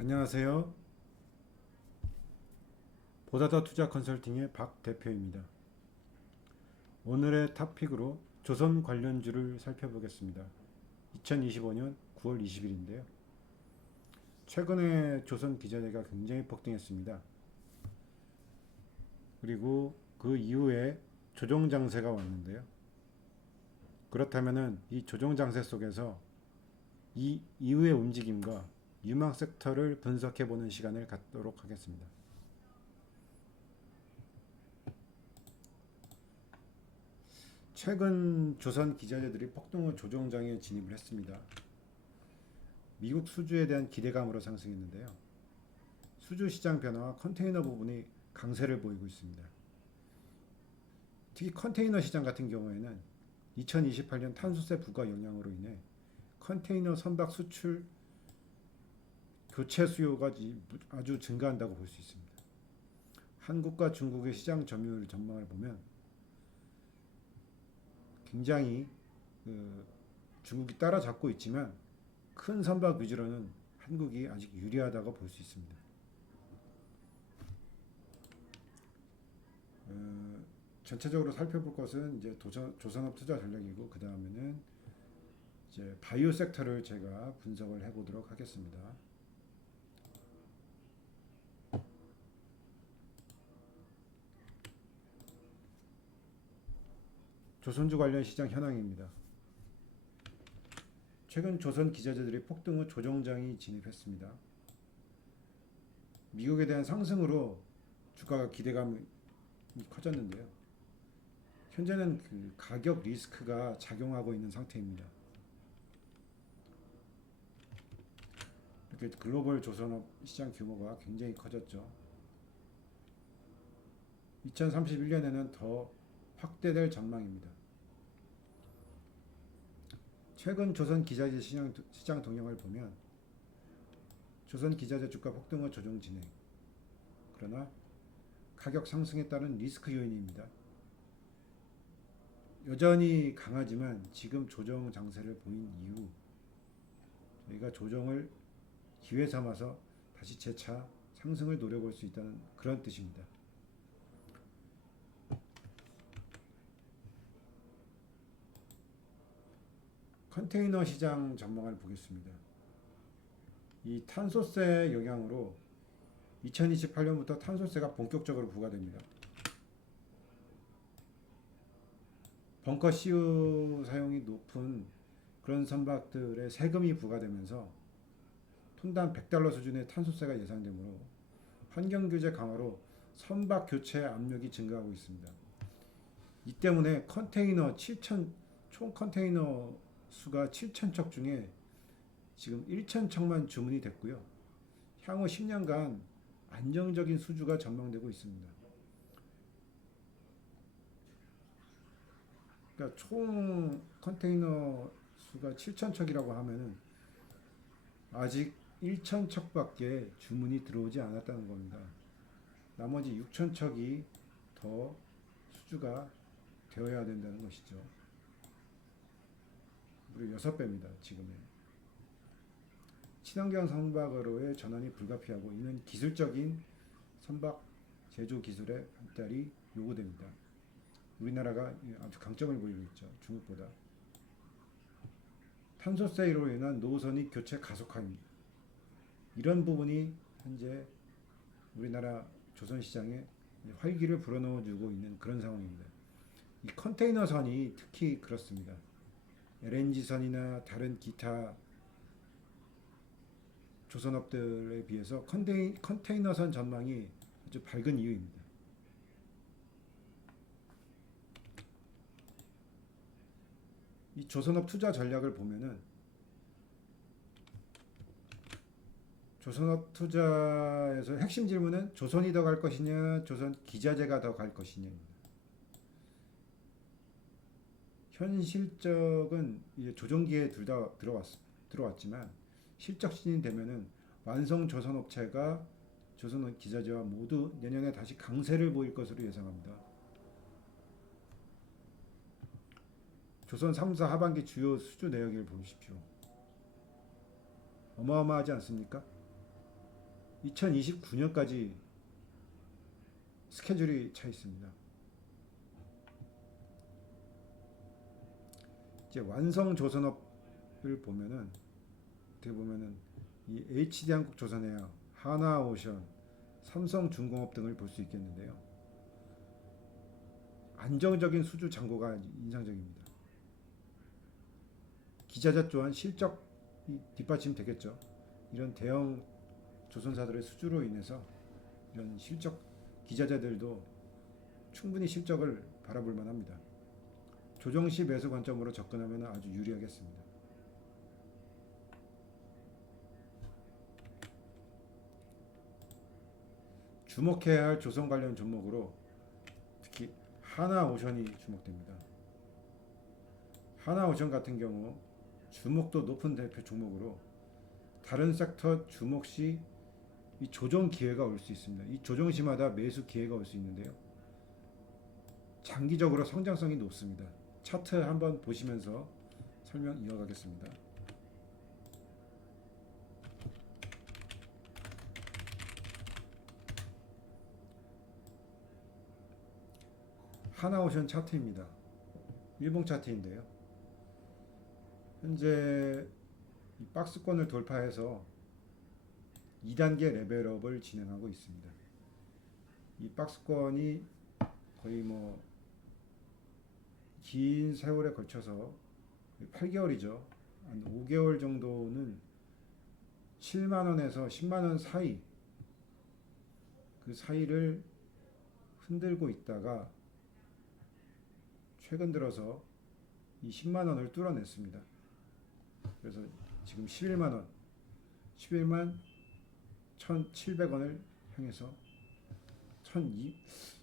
안녕하세요. 보다더 투자 컨설팅의 박 대표입니다. 오늘의 토픽으로 조선 관련주를 살펴보겠습니다. 2025년 9월 20일인데요. 최근에 조선 기자재가 굉장히 폭등했습니다. 그리고 그 이후에 조정 장세가 왔는데요. 그렇다면은 이 조정 장세 속에서 이 이후의 움직임과 유망 섹터를 분석해 보는 시간을 갖도록 하겠습니다. 최근 조선 기자재들이 폭등후 조정장에 진입을 했습니다. 미국 수주에 대한 기대감으로 상승했는데요. 수주 시장 변화와 컨테이너 부분이 강세를 보이고 있습니다. 특히 컨테이너 시장 같은 경우에는 2028년 탄소세 부과 영향으로 인해 컨테이너 선박 수출 교체 수요가 아주 증가한다고 볼 수 있습니다. 한국과 중국의 시장 점유율 전망을 보면 굉장히 중국이 따라잡고 있지만 큰 선박 위주로는 한국이 아직 유리하다고 볼 수 있습니다. 전체적으로 살펴볼 것은 이제 조선업 투자 전략이고 그 다음에는 이제 바이오 섹터를 제가 분석을 해보도록 하겠습니다. 조선주 관련 시장 현황입니다. 최근 조선 기자재들이 폭등 후 조정장이 진입했습니다. 미국에 대한 상승으로 주가가 기대감이 커졌는데요. 현재는 그 가격 리스크가 작용하고 있는 상태입니다. 이렇게 글로벌 조선업 시장 규모가 굉장히 커졌죠. 2031년에는 더 확대될 전망입니다. 최근 조선 기자재 시장 동향을 보면 조선 기자재 주가 폭등 후 조정 진행. 그러나 가격 상승에 따른 리스크 요인입니다. 여전히 강하지만 지금 조정 장세를 보인 이후 저희가 조정을 기회 삼아서 다시 재차 상승을 노려볼 수 있다는 그런 뜻입니다. 컨테이너 시장 전망을 보겠습니다. 이 탄소세 영향으로 2028년부터 탄소세가 본격적으로 부과됩니다. 벙커 CU 사용이 높은 그런 선박들의 세금이 부과되면서 톤당 $100 수준의 탄소세가 예상되므로 환경규제 강화로 선박 교체 압력이 증가하고 있습니다. 이 때문에 컨테이너 7천 총 컨테이너 수가 7,000척 중에 지금 1,000척만 주문이 됐고요. 향후 10년간 안정적인 수주가 전망되고 있습니다. 그러니까 총 컨테이너 수가 7,000척이라고 하면은 아직 1,000척밖에 주문이 들어오지 않았다는 겁니다. 나머지 6,000척이 더 수주가 되어야 된다는 것이죠. 무려 6배입니다. 지금의. 친환경 선박으로의 전환이 불가피하고 이는 기술적인 선박 제조 기술의 발달이 요구됩니다. 우리나라가 아주 강점을 보이고 있죠. 중국보다. 탄소세로 인한 노선이 교체 가속화입니다. 이런 부분이 현재 우리나라 조선시장에 활기를 불어넣어주고 있는 그런 상황입니다. 이 컨테이너선이 특히 그렇습니다. LNG선이나 다른 기타 조선업들에 비해서 컨테이너선 전망이 아주 밝은 이유입니다. 이 조선업 투자 전략을 보면은 조선업 투자에서 핵심 질문은 조선이 더 갈 것이냐, 조선 기자재가 더 갈 것이냐입니다. 현 실적은 이제 조정기에 둘 다 들어왔지만 실적 시즌이 되면은 완성 조선업체가 조선업 기자재와 모두 내년에 다시 강세를 보일 것으로 예상합니다. 조선 3사 하반기 주요 수주 내역을 보십시오. 어마어마하지 않습니까? 2029년까지 스케줄이 차 있습니다. 이제 완성 조선업을 보면은 어떻게 보면은 이 HD한국조선해양, 하나오션, 삼성중공업 등을 볼 수 있겠는데요. 안정적인 수주 잔고가 인상적입니다. 기자재 또한 실적이 뒷받침되겠죠. 이런 대형 조선사들의 수주로 인해서 이런 실적 기자재들도 충분히 실적을 바라볼 만합니다. 조정시 매수 관점으로 접근하면 아주 유리하겠습니다. 주목해야 할 조선 관련 종목으로 특히 하나오션이 주목됩니다. 하나오션 같은 경우 주목도 높은 대표 종목으로 다른 섹터 주목 시 이 조정 기회가 올 수 있습니다. 이 조정 시마다 매수 기회가 올 수 있는데요. 장기적으로 성장성이 높습니다. 차트 한번 보시면서 설명 이어가겠습니다. 하나오션 차트입니다. 일봉 차트인데요. 현재 이 박스권을 돌파해서 2단계 레벨업을 진행하고 있습니다. 이 박스권이 거의 긴 세월에 걸쳐서 8개월이죠. 한 5개월 정도는 7만원에서 10만원 사이, 그 사이를 흔들고 있다가 최근 들어서 이 10만원을 뚫어냈습니다. 그래서 지금 11만원, 11만 1,700원을 향해서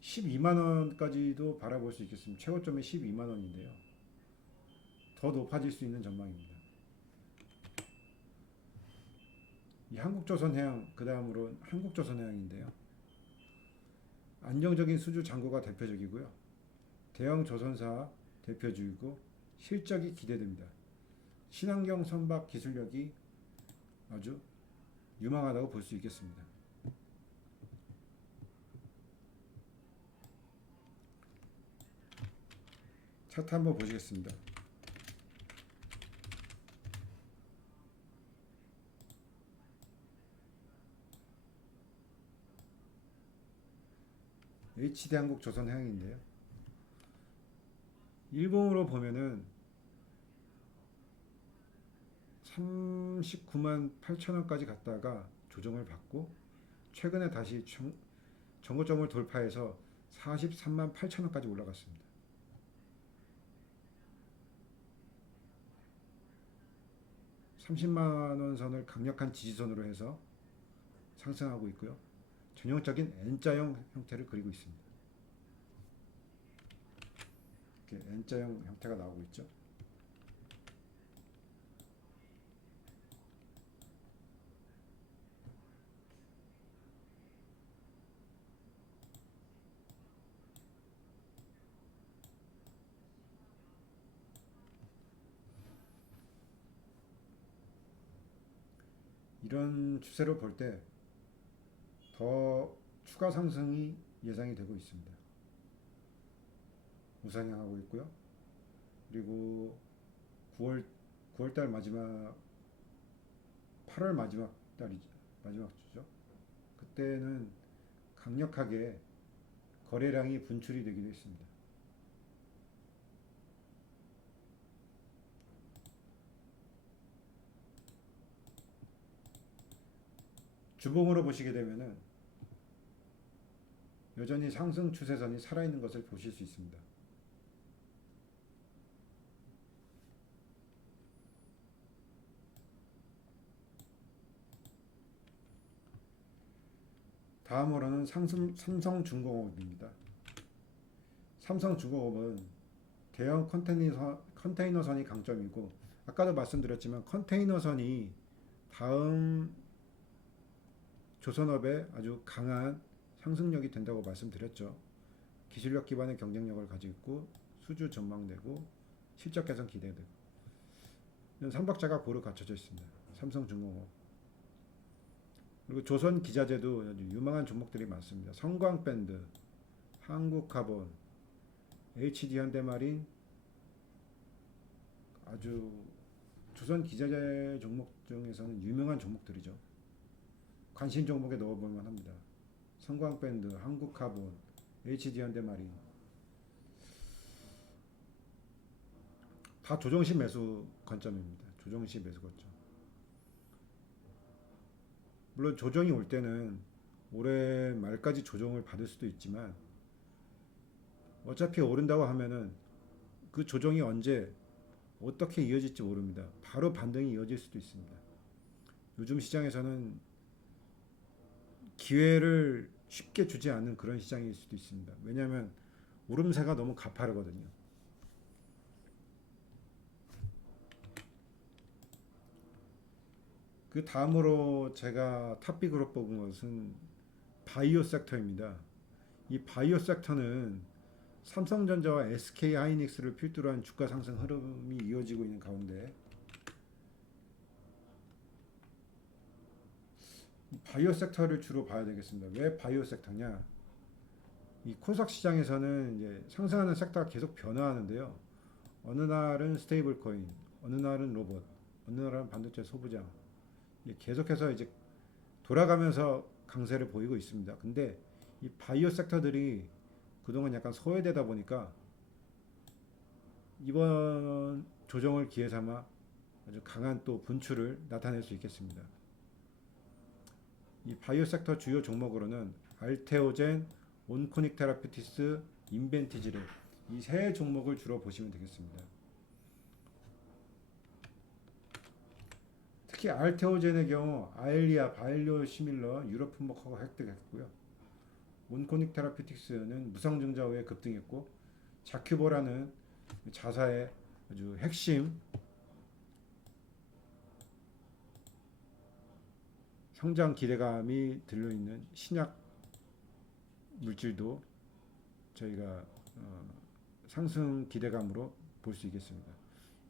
12만원까지도 바라볼 수 있겠습니다. 최고점이 12만원인데요. 더 높아질 수 있는 전망입니다. 이 한국조선해양, 그 다음으로 한국조선해양인데요. 안정적인 수주 잔고가 대표적이고요. 대형 조선사 대표주이고 실적이 기대됩니다. 친환경 선박 기술력이 아주 유망하다고 볼 수 있겠습니다. 차트 한번 보시겠습니다. HD한국조선해양인데요. 일봉으로 보면은 39만 8천원까지 갔다가 조정을 받고 최근에 다시 정고점을 돌파해서 43만 8천원까지 올라갔습니다. 30만원 선을 강력한 지지선으로 해서 상승하고 있고요. 전형적인 N자형 형태를 그리고 있습니다. 이렇게 N자형 형태가 나오고 있죠. 이런 추세로 볼 때 더 추가 상승이 예상이 되고 있습니다. 우상향하고 있고요. 그리고 9월달 마지막 8월 마지막 달이죠. 마지막 주죠. 그때는 강력하게 거래량이 분출이 되기도 했습니다. 주봉으로 보시게 되면은 여전히 상승 추세선이 살아있는 것을 보실 수 있습니다. 다음으로는 삼성중공업입니다. 삼성중공업은 대형 컨테이너선이 강점이고, 아까도 말씀드렸지만 컨테이너선이 다음 조선업에 아주 강한 상승력이 된다고 말씀드렸죠. 기술력 기반의 경쟁력을 가지고 있고 수주 전망되고 실적 개선 기대되고 이런 삼박자가 고루 갖춰져 있습니다. 삼성중공업. 그리고 조선 기자재도 아주 유망한 종목들이 많습니다. 성광밴드, 한국카본, HD 현대마린, 아주 조선 기자재 종목 중에서는 유명한 종목들이죠. 관심 종목에 넣어볼 만합니다. 성광밴드, 한국카본, HD 현대마린 다 조정식 매수 관점입니다. 조정식 매수 관점. 물론 조정이 올 때는 올해 말까지 조정을 받을 수도 있지만 어차피 오른다고 하면은 그 조정이 언제 어떻게 이어질지 모릅니다. 바로 반등이 이어질 수도 있습니다. 요즘 시장에서는 기회를 쉽게 주지 않는 그런 시장일 수도 있습니다. 왜냐하면 오름세가 너무 가파르거든요. 그 다음으로 제가 탑픽으로 뽑은 것은 바이오 섹터입니다. 이 바이오 섹터는 삼성전자와 SK 하이닉스를 필두로 한 주가 상승 흐름이 이어지고 있는 가운데 바이오 섹터를 주로 봐야 되겠습니다. 왜 바이오 섹터냐? 이 코스닥 시장에서는 이제 상승하는 섹터가 계속 변화하는데요. 어느 날은 스테이블 코인, 어느 날은 로봇, 어느 날은 반도체 소부장. 계속해서 이제 돌아가면서 강세를 보이고 있습니다. 근데 이 바이오 섹터들이 그동안 약간 소외되다 보니까 이번 조정을 기회 삼아 아주 강한 또 분출을 나타낼 수 있겠습니다. 이 바이오 섹터 주요 종목으로는 알테오젠, 온코닉 테라피티스, 인벤티지랩 이 세 종목을 주로 보시면 되겠습니다. 특히 알테오젠의 경우 아엘리아, 바이오시밀러, 유로품목하고 획득했고요. 온코닉 테라피틱스는 무상증자 후에 급등했고 자큐보라는 자사의 아주 핵심 성장 기대감이 들려있는 신약 물질도 저희가 상승 기대감으로 볼 수 있겠습니다.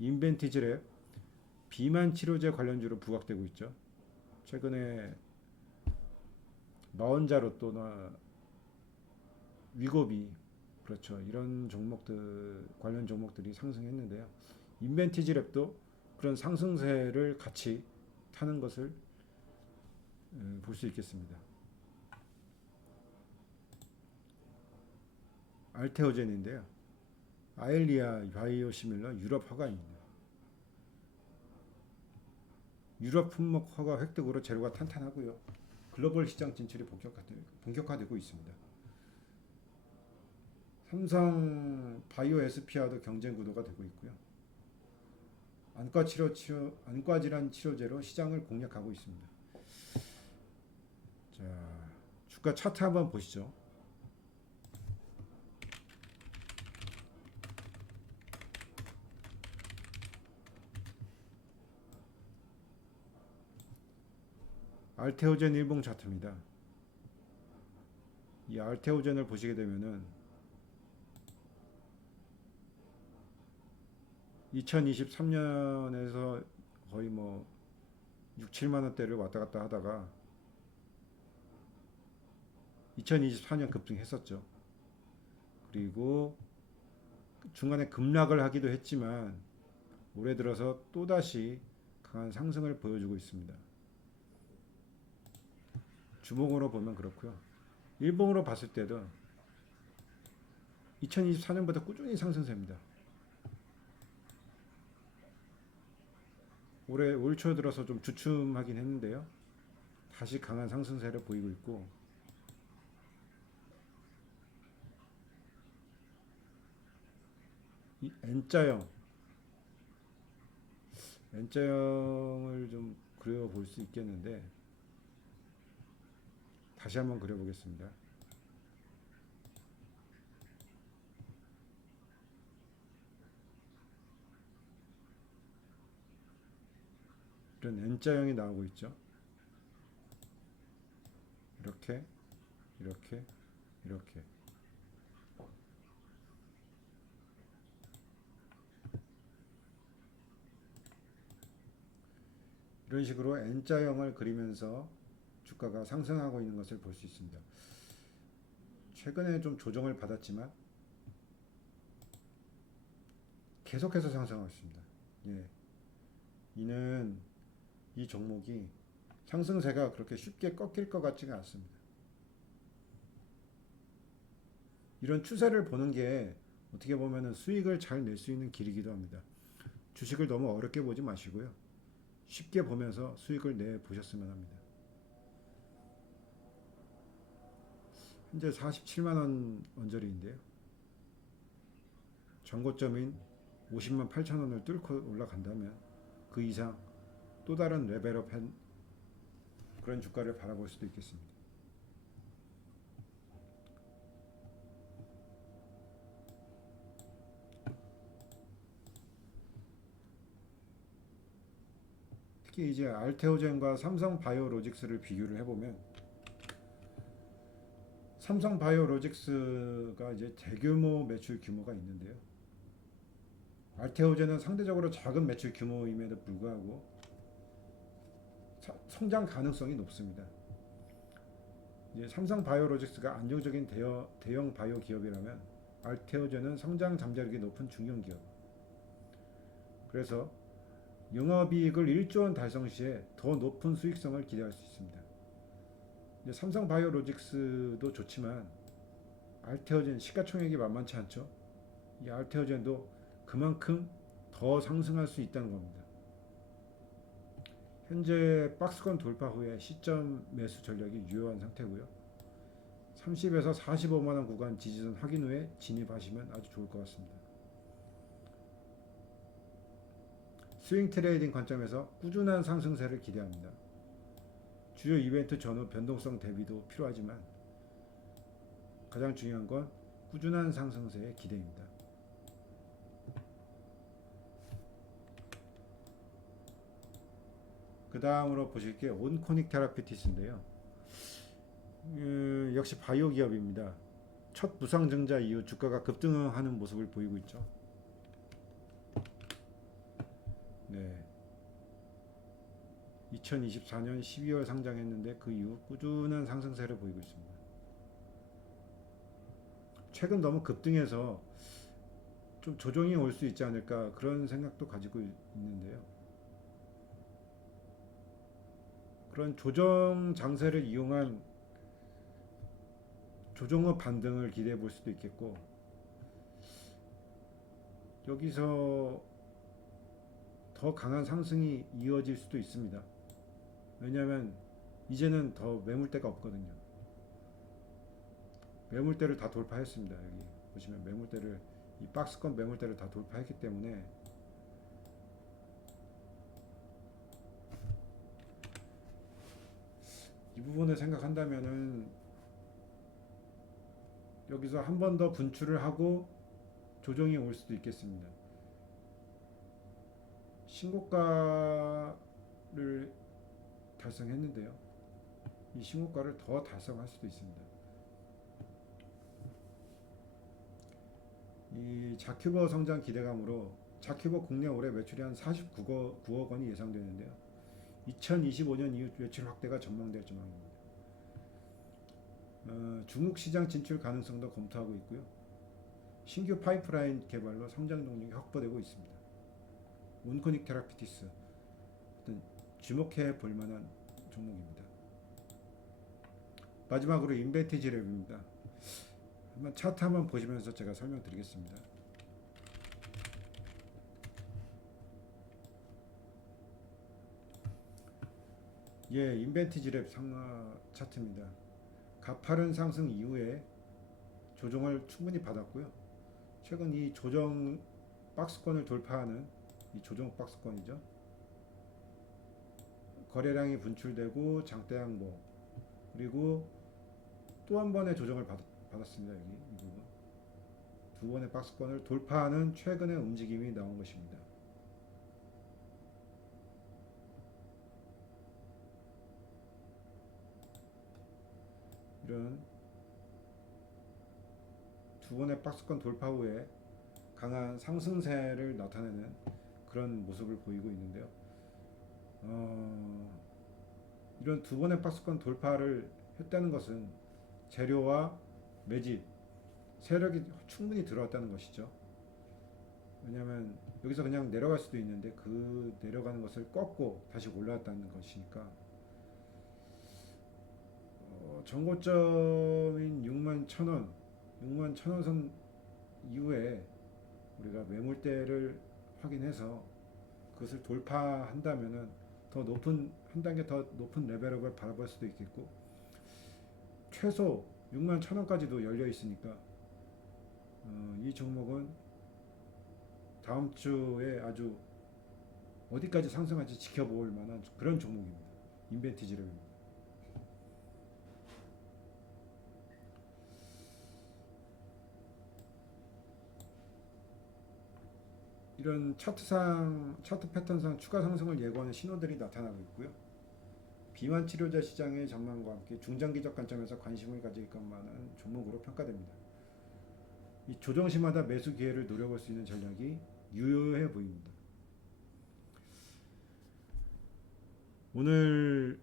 인벤티지랩 비만 치료제 관련주로 부각되고 있죠. 최근에 마원자로또나 위고비 그렇죠. 이런 종목들 관련 종목들이 상승했는데요. 인벤티지랩도 그런 상승세를 같이 타는 것을 볼 수 있겠습니다. 알테오젠인데요. 아엘리아, 바이오시밀러, 유럽 허가입니다. 유럽 품목 허가 획득으로 재료가 탄탄하고요. 글로벌 시장 진출이 본격화되고 있습니다. 삼성 바이오 SP와도 경쟁 구도가 되고 있고요. 안과 질환 치료제로 시장을 공략하고 있습니다. 자, 주가 차트 한번 보시죠. 알테오젠 일봉 차트입니다. 이 알테오젠을 보시게 되면은 2023년에서 거의 뭐 6, 7만 원대를 왔다 갔다 하다가 2024년 급등했었죠. 그리고 중간에 급락을 하기도 했지만 올해 들어서 또다시 강한 상승을 보여주고 있습니다. 주봉으로 보면 그렇고요. 일봉으로 봤을 때도 2024년부터 꾸준히 상승세입니다. 올해 올 초 들어서 좀 주춤하긴 했는데요. 다시 강한 상승세를 보이고 있고 이 N자형을 좀 그려볼 수 있겠는데 다시 한번 그려보겠습니다. 이런 N자형이 나오고 있죠. 이렇게 이렇게 이렇게 이런 식으로 N자형을 그리면서 주가가 상승하고 있는 것을 볼 수 있습니다. 최근에 좀 조정을 받았지만 계속해서 상승하고 있습니다. 예, 이는 이 종목이 상승세가 그렇게 쉽게 꺾일 것 같지가 않습니다. 이런 추세를 보는 게 어떻게 보면 수익을 잘 낼 수 있는 길이기도 합니다. 주식을 너무 어렵게 보지 마시고요. 쉽게 보면서 수익을 내 보셨으면 합니다. 현재 47만 원 언저리인데요. 전고점인 50만 8천 원을 뚫고 올라간다면 그 이상 또 다른 레벨업한 그런 주가를 바라볼 수도 있겠습니다. 특히 이제 알테오젠과 삼성바이오로직스를 비교를 해보면 삼성바이오로직스가 이제 대규모 매출 규모가 있는데요. 알테오젠은 상대적으로 작은 매출 규모임에도 불구하고 성장 가능성이 높습니다. 이제 삼성바이오로직스가 안정적인 대형 바이오 기업이라면 알테오젠은 성장 잠재력이 높은 중견 기업. 그래서 영업이익을 1조 원 달성 시에 더 높은 수익성을 기대할 수 있습니다. 삼성바이오로직스도 좋지만 알테오젠 시가총액이 만만치 않죠. 이 알테오젠도 그만큼 더 상승할 수 있다는 겁니다. 현재 박스권 돌파 후에 시점 매수 전략이 유효한 상태고요. 30에서 45만 원 구간 지지선 확인 후에 진입하시면 아주 좋을 것 같습니다. 스윙 트레이딩 관점에서 꾸준한 상승세를 기대합니다. 주요 이벤트 전후 변동성 대비도 필요하지만 가장 중요한 건 꾸준한 상승세의 기대입니다. 그 다음으로 보실 게 온코닉 테라피티스인데요. 역시 바이오 기업입니다. 첫 부상증자 이후 주가가 급등하는 모습을 보이고 있죠. 네. 2024년 12월 상장했는데 그 이후 꾸준한 상승세를 보이고 있습니다. 최근 너무 급등해서 좀 조정이 올 수 있지 않을까 그런 생각도 가지고 있는데요. 그런 조정 장세를 이용한 조정업 반등을 기대해 볼 수도 있겠고, 여기서 더 강한 상승이 이어질 수도 있습니다. 왜냐하면 이제는 더 매물대가 없거든요. 매물대를 다 돌파했습니다. 여기 보시면 매물대를, 이 박스권 매물대를 다 돌파했기 때문에 이 부분을 생각한다면은 여기서 한 번 더 분출을 하고 조정이 올 수도 있겠습니다. 신고가를 달성했는데요. 이 신고가를 더 달성할 수도 있습니다. 이 자큐버 성장 기대감으로 자큐버 국내 올해 매출이 한 49억 원이 예상되는데요. 2025년 이후 매출 확대가 전망될 전망입니다. 중국 시장 진출 가능성도 검토하고 있고요. 신규 파이프라인 개발로 성장 동력이 확보되고 있습니다. 온코닉 테라피티스 주목해 볼 만한 종목입니다. 마지막으로 인벤티지랩입니다. 한번 차트 한번 보시면서 제가 설명드리겠습니다. 예, 인벤티지랩 상하 차트입니다. 가파른 상승 이후에 조정을 충분히 받았고요. 최근 이 조정 박스권을 돌파하는 이 조정 박스권이죠. 거래량이 분출되고 장대 항목, 그리고 또 한 번의 조정을 받았습니다. 여기 이 부분 두 번의 박스권을 돌파하는 최근의 움직임이 나온 것입니다. 이런 두 번의 박스권 돌파 후에 강한 상승세를 나타내는 그런 모습을 보이고 있는데요. 이런 두 번의 박스권 돌파를 했다는 것은 재료와 매집 세력이 충분히 들어왔다는 것이죠. 왜냐하면 여기서 그냥 내려갈 수도 있는데 그 내려가는 것을 꺾고 다시 올라왔다는 것이니까 전고점인 6만 1,000원, 6만 1,000원 선 이후에 우리가 매물대를 확인해서 그것을 돌파한다면은 더 높은 한 단계 더 높은 레벨업을 바라볼 수도 있겠고 최소 6만 1,000원까지도 열려 있으니까 이 종목은 다음 주에 아주 어디까지 상승할지 지켜볼 만한 그런 종목입니다. 인벤티지력입니다. 이런 차트 패턴상 추가 상승을 예고하는 신호들이 나타나고 있고요. 비만 치료제 시장의 전망과 함께 중장기적 관점에서 관심을 가질 것만한 종목으로 평가됩니다. 이 조정 시마다 매수 기회를 노려볼 수 있는 전략이 유효해 보입니다. 오늘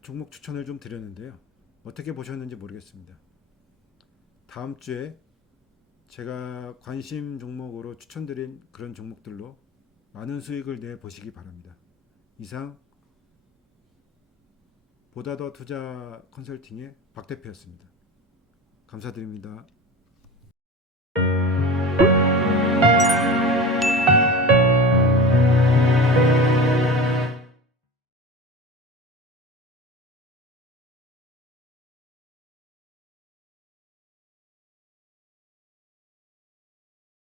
종목 추천을 좀 드렸는데요. 어떻게 보셨는지 모르겠습니다. 다음 주에 제가 관심 종목으로 추천드린 그런 종목들로 많은 수익을 내 보시기 바랍니다. 이상 보다 더 투자 컨설팅의 박 대표였습니다. 감사드립니다.